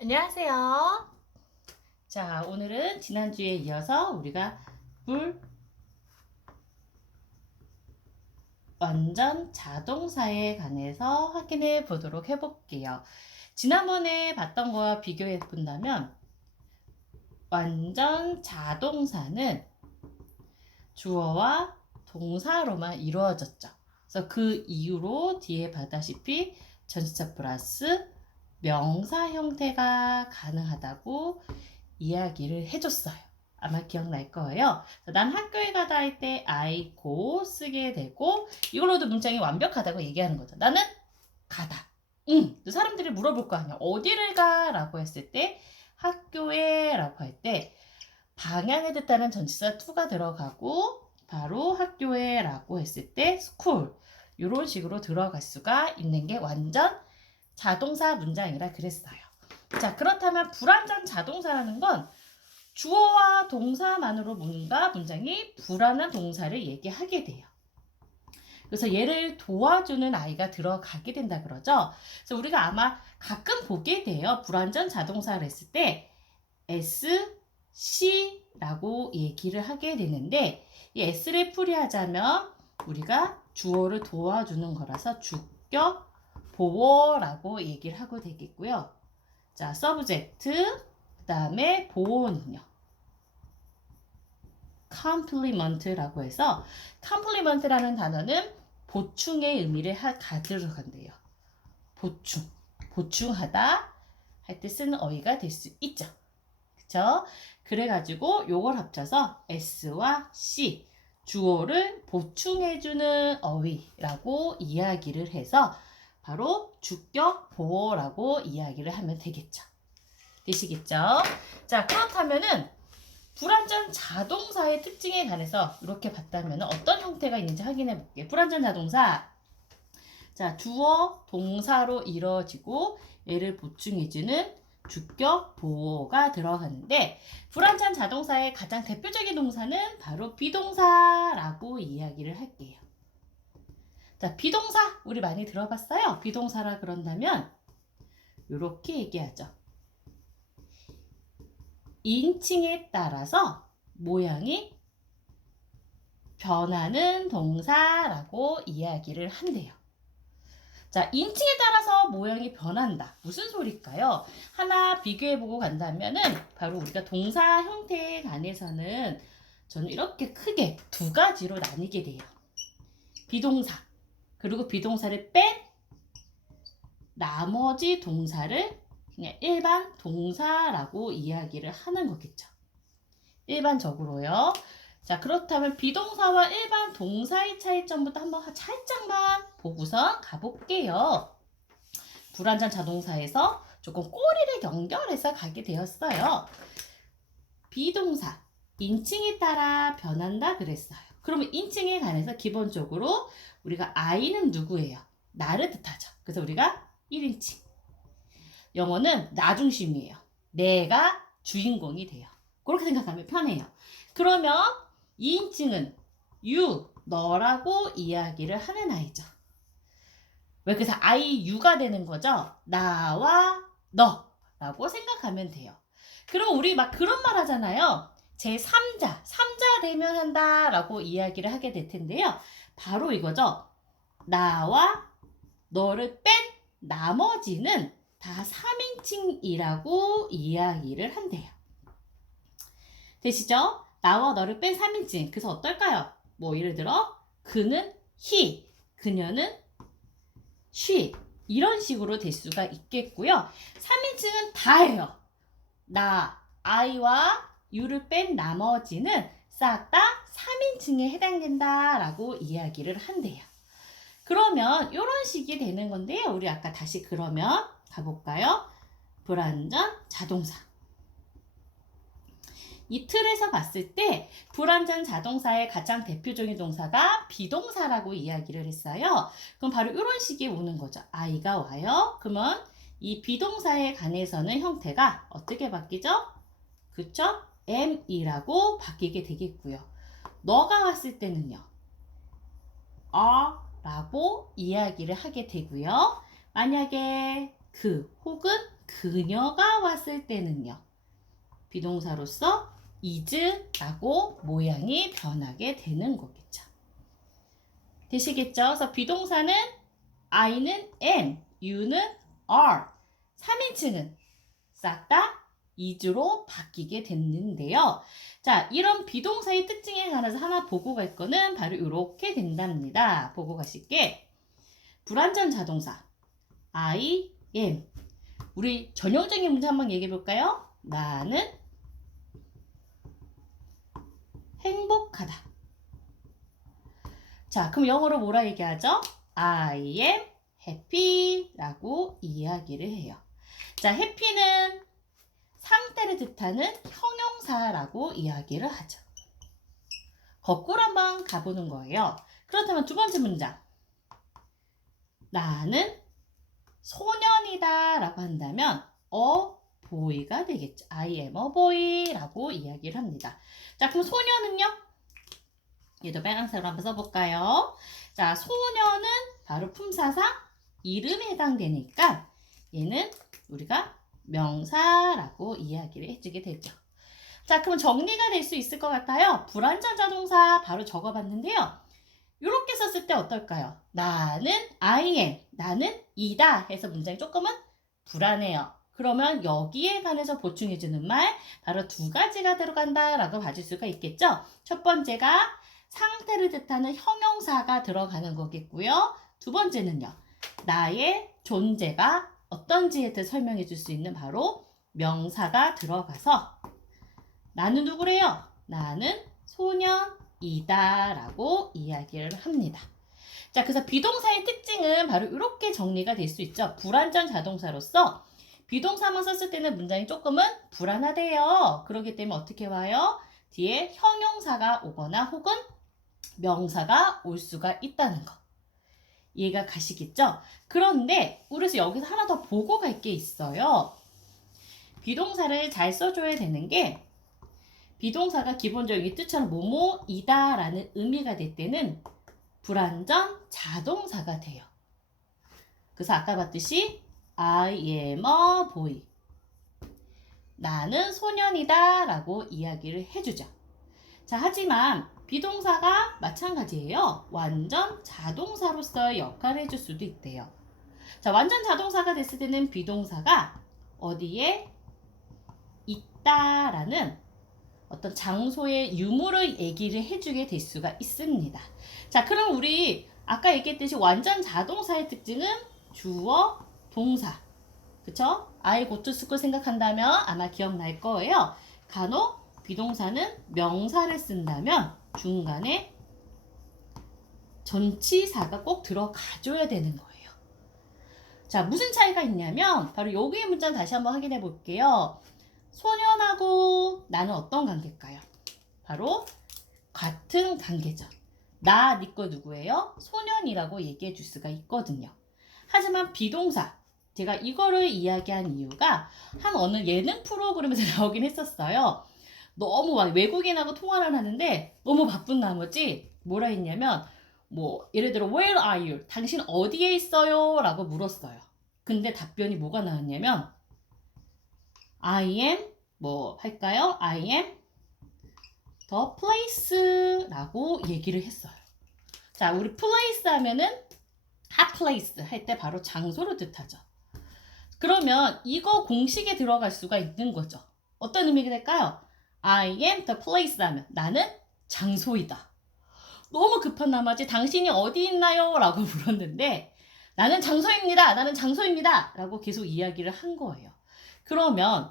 안녕하세요. 자, 오늘은 지난주에 이어서 우리가 물 완전 자동사에 관해서 확인해 보도록 해볼게요. 지난번에 봤던 거와 비교해 본다면 완전 자동사는 주어와 동사로만 이루어졌죠. 그래서 그 이유로 뒤에 봤다시피 전치사 플러스 명사 형태가 가능하다고 이야기를 해줬어요. 아마 기억날 거예요. 난 학교에 가다 할 때 I go 쓰게 되고 이걸로도 문장이 완벽하다고 얘기하는 거죠. 나는 가다. 사람들이 물어볼 거 아니야. 어디를 가? 라고 했을 때 학교에 라고 할 때 방향에 뜻하는 전치사 to가 들어가고 바로 학교에 라고 했을 때 school 이런 식으로 들어갈 수가 있는 게 완전 자동사 문장이라 그랬어요. 자, 그렇다면 불완전 자동사라는 건 주어와 동사만으로 뭔가 문장이 불완한 동사를 얘기하게 돼요. 그래서 얘를 도와주는 아이가 들어가게 된다 그러죠. 그래서 우리가 아마 가끔 보게 돼요. 불완전 자동사를 했을 때 S, C라고 얘기를 하게 되는데 이 S를 풀이하자면 우리가 주어를 도와주는 거라서 주격 보어라고 얘기를 하고 되겠고요. 자, subject 그 다음에 보어는요. complement라고 해서 complement라는 단어는 보충의 의미를 가져간대요. 보충하다 할 때 쓰는 어휘가 될 수 있죠. 그쵸? 그래가지고 요걸 합쳐서 S와 C 주어를 보충해주는 어휘라고 이야기를 해서 바로 주격 보어라고 이야기를 하면 되겠죠. 되시겠죠? 자, 그렇다면은 불완전 자동사의 특징에 관해서 이렇게 봤다면 어떤 형태가 있는지 확인해 볼게요. 불완전 자동사. 자, 주어, 동사로 이루어지고 얘를 보충해주는 주격, 보어가 들어가는데 불완전 자동사의 가장 대표적인 동사는 바로 비동사라고 이야기를 할게요. 자, 비동사 우리 많이 들어봤어요. 비동사라 그런다면 이렇게 얘기하죠. 인칭에 따라서 모양이 변하는 동사라고 이야기를 한대요. 자, 인칭에 따라서 모양이 변한다. 무슨 소리일까요? 하나 비교해보고 간다면은 바로 우리가 동사 형태에 관해서는 저는 이렇게 크게 두 가지로 나뉘게 돼요. 비동사, 그리고 비동사를 뺀 나머지 동사를 그냥 일반 동사라고 이야기를 하는 거겠죠. 일반적으로요. 자, 그렇다면 비동사와 일반 동사의 차이점부터 한번 살짝만 보고서 가볼게요. 불완전 자동사에서 조금 꼬리를 연결해서 가게 되었어요. 비동사, 인칭에 따라 변한다 그랬어요. 그러면 인칭에 관해서 기본적으로 우리가 I는 누구예요? 나를 뜻하죠. 그래서 우리가 1인칭. 영어는 나 중심이에요. 내가 주인공이 돼요. 그렇게 생각하면 편해요. 그러면 2인칭은 you, 너라고 이야기를 하는 아이죠. 왜? 그래서 I, you가 되는 거죠. 나와 너라고 생각하면 돼요. 그리고 우리 막 그런 말 하잖아요. 제3자, 3자 대면한다 라고 이야기를 하게 될 텐데요. 바로 이거죠. 나와 너를 뺀 나머지는 다 3인칭이라고 이야기를 한대요. 되시죠? 나와 너를 뺀 3인칭. 그래서 어떨까요? 뭐 예를 들어 그는 he, 그녀는 she 이런 식으로 될 수가 있겠고요. 3인칭은 다예요. 나, I와 you를 뺀 나머지는 싹 다 3인칭에 해당된다 라고 이야기를 한대요. 그러면 이런 식이 되는 건데요. 우리 아까 다시 그러면 가볼까요? 불완전 자동사. 이 틀에서 봤을 때 불완전 자동사의 가장 대표적인 동사가 비동사라고 이야기를 했어요. 그럼 바로 이런 식이 오는 거죠. I가 와요. 그러면 이 비동사에 관해서는 형태가 어떻게 바뀌죠? 그쵸? am이라고 바뀌게 되겠고요. 너가 왔을 때는요. 라고 이야기를 하게 되고요. 만약에 그 혹은 그녀가 쓸 때는요. 비동사로서 is라고 모양이 변하게 되는 거겠죠. 되시겠죠? 그래서 비동사는 I는 am, you는 are, 3인칭은 싹 다 is로 바뀌게 됐는데요. 자, 이런 비동사의 특징에 관해서 하나 보고 갈 거는 바로 이렇게 된답니다. 보고 가실게. 불완전 자동사 I am. 우리 전형적인 문제 한번 얘기해 볼까요? 나는 행복하다. 자, 그럼 영어로 뭐라 얘기하죠? I am happy 라고 이야기를 해요. 자, happy는 상태를 뜻하는 형용사라고 이야기를 하죠. 거꾸로 한번 가보는 거예요. 그렇다면 두 번째 문장. 나는 소년이다 라고 한다면 a boy가 되겠죠. I am a boy 라고 이야기를 합니다. 자, 그럼 소년은요? 얘도 빨간색으로 한번 써볼까요? 자, 소년은 바로 품사상 이름에 해당되니까 얘는 우리가 명사라고 이야기를 해주게 되죠. 자, 그럼 정리가 될 수 있을 것 같아요. 불완전 자동사 바로 적어봤는데요. 이렇게 썼을 때 어떨까요? 나는 I am, 나는 이다 해서 문장이 조금은 불안해요. 그러면 여기에 관해서 보충해주는 말 바로 두 가지가 들어간다 라고 봐줄 수가 있겠죠. 첫 번째가 상태를 뜻하는 형용사가 들어가는 거겠고요. 두 번째는요. 나의 존재가 어떤지에 대해 설명해 줄 수 있는 바로 명사가 들어가서 나는 누구래요? 나는 소년이다 라고 이야기를 합니다. 자, 그래서 비동사의 특징은 바로 이렇게 정리가 될 수 있죠. 불완전 자동사로서 비동사만 썼을 때는 문장이 조금은 불안하대요. 그렇기 때문에 어떻게 와요? 뒤에 형용사가 오거나 혹은 명사가 올 수가 있다는 거. 이해가 가시겠죠? 그런데 우리서 여기서 하나 더 보고 갈 게 있어요. 비동사를 잘 써줘야 되는 게 비동사가 기본적인 뜻처럼 뭐뭐이다 라는 의미가 될 때는 불완전 자동사가 돼요. 그래서 아까 봤듯이 I am a boy. 나는 소년이다 라고 이야기를 해주죠. 자, 하지만 비동사가 마찬가지예요. 완전 자동사로서의 역할을 해줄 수도 있대요. 자, 완전 자동사가 됐을 때는 비동사가 어디에 있다라는 어떤 장소의 유무를 얘기를 해주게 될 수가 있습니다. 자, 그럼 우리 아까 얘기했듯이 완전 자동사의 특징은 주어, 동사. 그쵸? I go to school 생각한다면 아마 기억날 거예요. 간혹 비동사는 명사를 쓴다면 중간에 전치사가 꼭 들어가줘야 되는 거예요. 자, 무슨 차이가 있냐면 바로 여기의 문장 다시 한번 확인해 볼게요. 소년하고 나는 어떤 관계일까요? 바로 같은 관계죠. 나, 니꺼 누구예요? 소년이라고 얘기해 줄 수가 있거든요. 하지만 비동사, 제가 이거를 이야기한 이유가 한 어느 예능 프로그램에서 나오긴 했었어요. 너무 막 외국인하고 통화를 하는데 너무 바쁜 나머지 뭐라 했냐면 뭐 예를 들어 Where are you? 당신 어디에 있어요? 라고 물었어요. 근데 답변이 뭐가 나왔냐면 I am 뭐 할까요? I am the place 라고 얘기를 했어요. 자, 우리 place 하면은 hot place 할 때 바로 장소를 뜻하죠. 그러면 이거 공식에 들어갈 수가 있는 거죠. 어떤 의미가 될까요? I am the place 하면 나는 장소이다. 너무 급한 나머지 당신이 어디 있나요? 라고 물었는데 나는 장소입니다. 나는 장소입니다. 라고 계속 이야기를 한 거예요. 그러면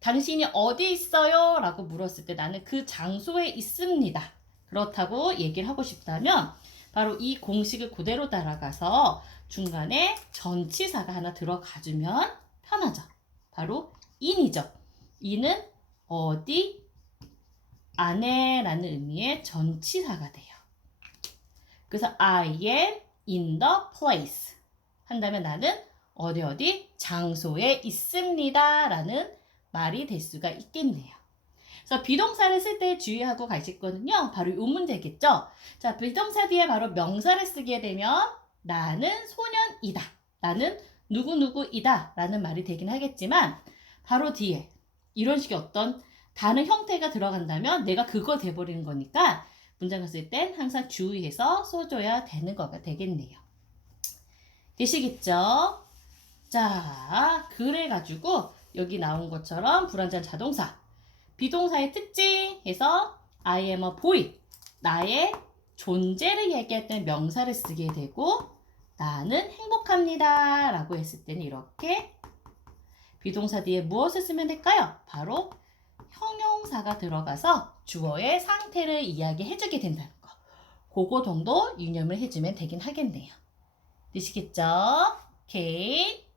당신이 어디 있어요? 라고 물었을 때 나는 그 장소에 있습니다. 그렇다고 얘기를 하고 싶다면 바로 이 공식을 그대로 따라가서 중간에 전치사가 하나 들어가주면 편하죠. 바로 in이죠. in은 어디 안에 라는 의미의 전치사가 돼요. 그래서 I am in the place 한다면 나는 어디 장소에 있습니다 라는 말이 될 수가 있겠네요. 그래서 비동사를 쓸 때 주의하고 가실 거는요. 바로 이 문제겠죠. 자, 비동사 뒤에 바로 명사를 쓰게 되면 나는 소년이다. 나는 누구누구이다 라는 말이 되긴 하겠지만 바로 뒤에 이런 식의 어떤 다른 형태가 들어간다면 내가 그거 돼버리는 거니까 문장을 쓸 땐 항상 주의해서 써줘야 되는 거가 되겠네요. 되시겠죠? 자, 그래가지고 여기 나온 것처럼 불완전 자동사 비동사의 특징에서 I am a boy 나의 존재를 얘기할 때는 명사를 쓰게 되고 나는 행복합니다 라고 했을 때는 이렇게 비동사 뒤에 무엇을 쓰면 될까요? 바로 형용사가 들어가서 주어의 상태를 이야기해주게 된다는 거. 그거 정도 유념을 해주면 되긴 하겠네요. 되시겠죠? 오케이.